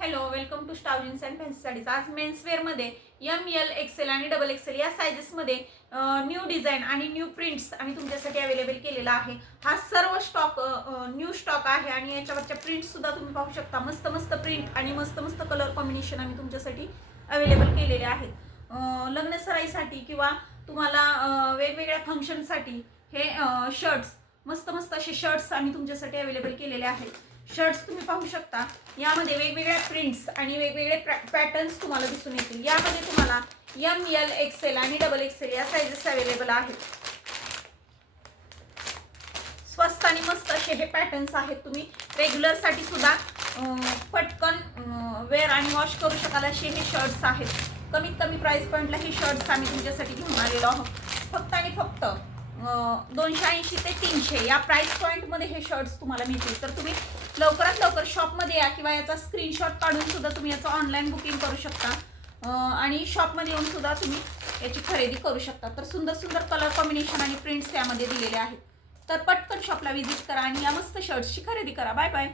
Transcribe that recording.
Hello, welcome to star jeans and fancy sarees. आज मेन्सवेअरमध्ये ML, XL आणि XXL या सायझेसमध्ये न्यू डिझाईन आणि न्यू प्रिंट्स आम्ही तुमच्यासाठी अवेलेबल केलेला आहे. हा सर्व स्टॉक न्यू स्टॉक आहे आणि याच्यावरच्या प्रिंट्ससुद्धा तुम्ही पाहू शकता. मस्त मस्त प्रिंट आणि मस्त मस्त कलर कॉम्बिनेशन आम्ही तुमच्यासाठी अवेलेबल केलेले आहेत. लग्न सराईसाठी किंवा तुम्हाला वेगवेगळ्या फंक्शनसाठी हे शर्ट्स, मस्त मस्त असे शर्ट्स आम्ही तुमच्यासाठी अवेलेबल केलेले आहेत. शर्ट्स तुम्ही पाहू शकता. यामध्ये वेगवेगळ्या प्रिंट्स आणि वेगवेगळे पॅटर्न्स तुम्हाला दिसून येतील. यामध्ये तुम्हाला ML, XL आणि XXL या साइजेस अवेलेबल आहेत. स्वस्त आणि मस्त असे हे पॅटर्न्स आहेत. तुम्ही रेग्युलरसाठी सुद्धा पटकन वेअर आणि वॉश करू शकाल असे हे शर्ट्स आहेत. कमीत कमी प्राइस पॉईंटला हे शर्ट्स आम्ही तुमच्यासाठी घेऊन आलेलो आहोत. फक्त आणि फक्त 280 ते 300 या प्राइस पॉईंटमध्ये हे शर्ट्स तुम्हाला मिळतील. तर तुम्ही लवकरात लवकर शॉपमध्ये या किंवा याचा स्क्रीनशॉट काढून सुद्धा तुम्ही याचं ऑनलाईन बुकिंग करू शकता आणि शॉपमध्ये येऊन सुद्धा तुम्ही याची खरेदी करू शकता. तर सुंदर सुंदर कलर कॉम्बिनेशन आणि प्रिंट्स यामध्ये दिलेले आहेत. तर पटकन शॉपला व्हिजिट करा आणि या मस्त शर्ट्सची खरेदी करा. Bye bye.